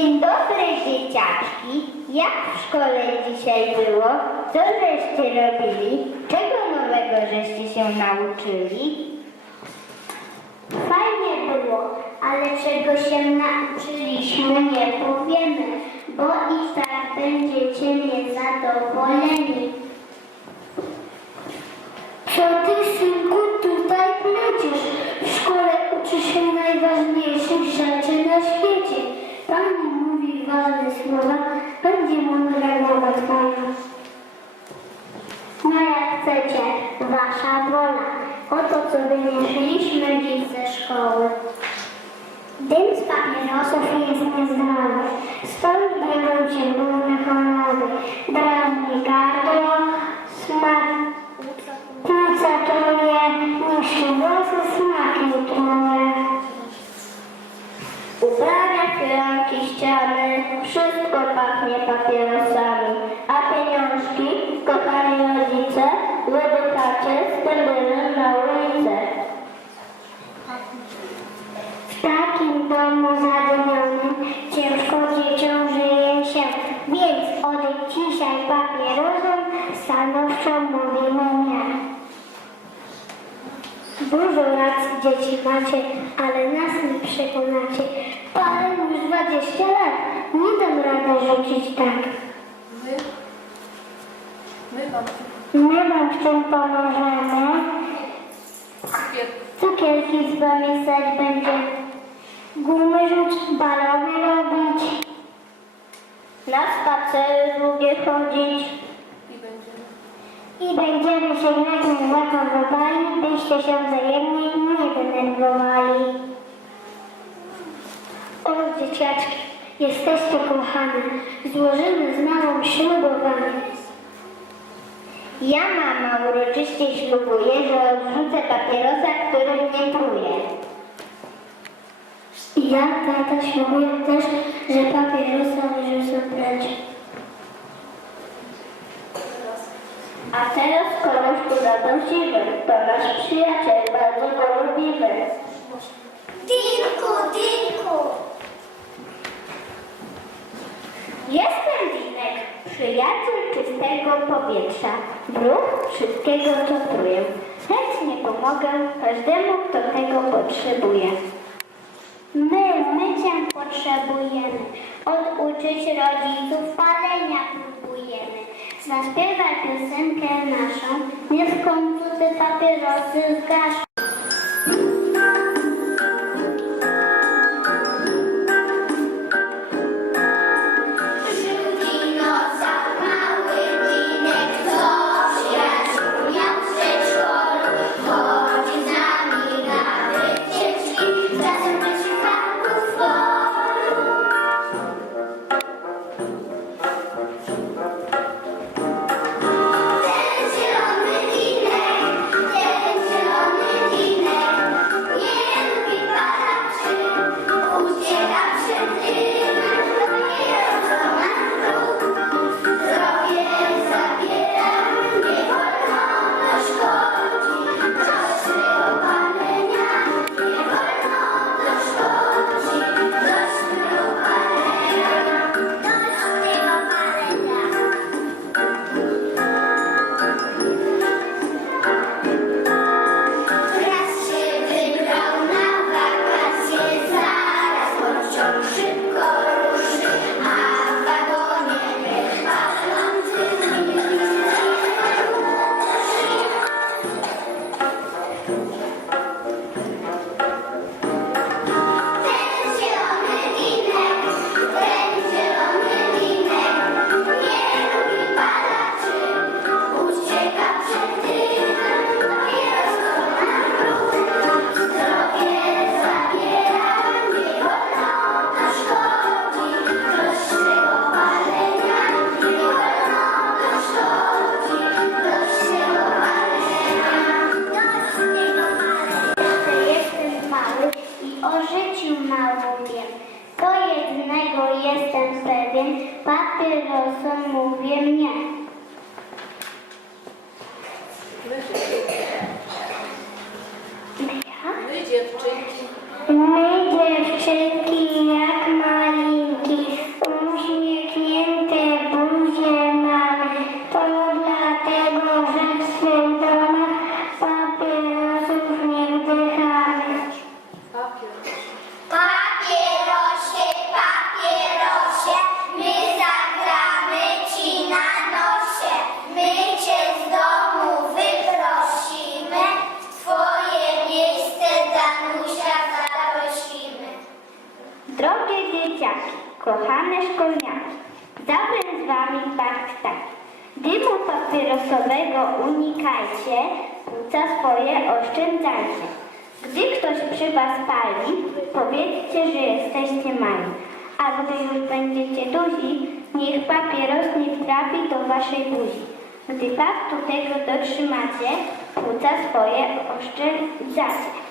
dobry dzieciaczki. Jak w szkole dzisiaj było? Co żeście robili? Czego nowego żeście się nauczyli? Fajnie było, ale czego się nauczyliśmy nie powiemy, bo i tak będziecie niezadowoleni. Chcecie, wasza wola. Oto co wynieśliśmy dziś ze szkoły. Dym z papierosów jest niezdrowy. Stąd biorą się główne choroby. Drażni stanowczo mówimy nie. Dużo racji dzieci macie, ale nas nie przekonacie. Palę już 20 lat, nie dam rady rzucić tak. My? My wam My wam w tym pomożemy. cukier. Cukierki z wami stać będzie. Gumy rzucić, balony robić. Na spacery długie chodzić. I będziemy. I będziemy się nagle zachowywali, byście się wzajemnie nie denerwowali. O dzieciaczki, jesteście kochane, złożymy z mamą ślubowanie. Ja mama uroczyście ślubuję, że odrzucę papierosa, który mnie truje. Ja tata ślubuję też, że papierosa wyrzucę precz. A teraz kogoś tu zaprosimy. To nasz przyjaciel, bardzo go lubimy. Dinku, Dinku! Jestem Dinek, przyjaciel czystego powietrza. Wróg wszystkiego, co truję. Chętnie pomogę każdemu, kto tego potrzebuje. My, my Cię potrzebujemy. Oduczyć rodziców próbujemy. Zaśpiewaj piosenkę naszą, nie w końcu te papierosy zgaszą. tym papierosom mówię nie. My dziewczynki. My dziewczynki jak malinki, uśmiechnięte buzie mamy. To dlatego, że w swym domach papierosów nie wdychamy. Papieros. Kochane szkolniaki, zabrę z wami fakt taki. Dymu papierosowego unikajcie, płuca swoje oszczędzajcie. Gdy ktoś przy was pali, powiedzcie, że jesteście mali. A gdy już będziecie duzi, niech papieros nie trafi do waszej buzi. Gdy faktu tego dotrzymacie, płuca swoje oszczędzacie.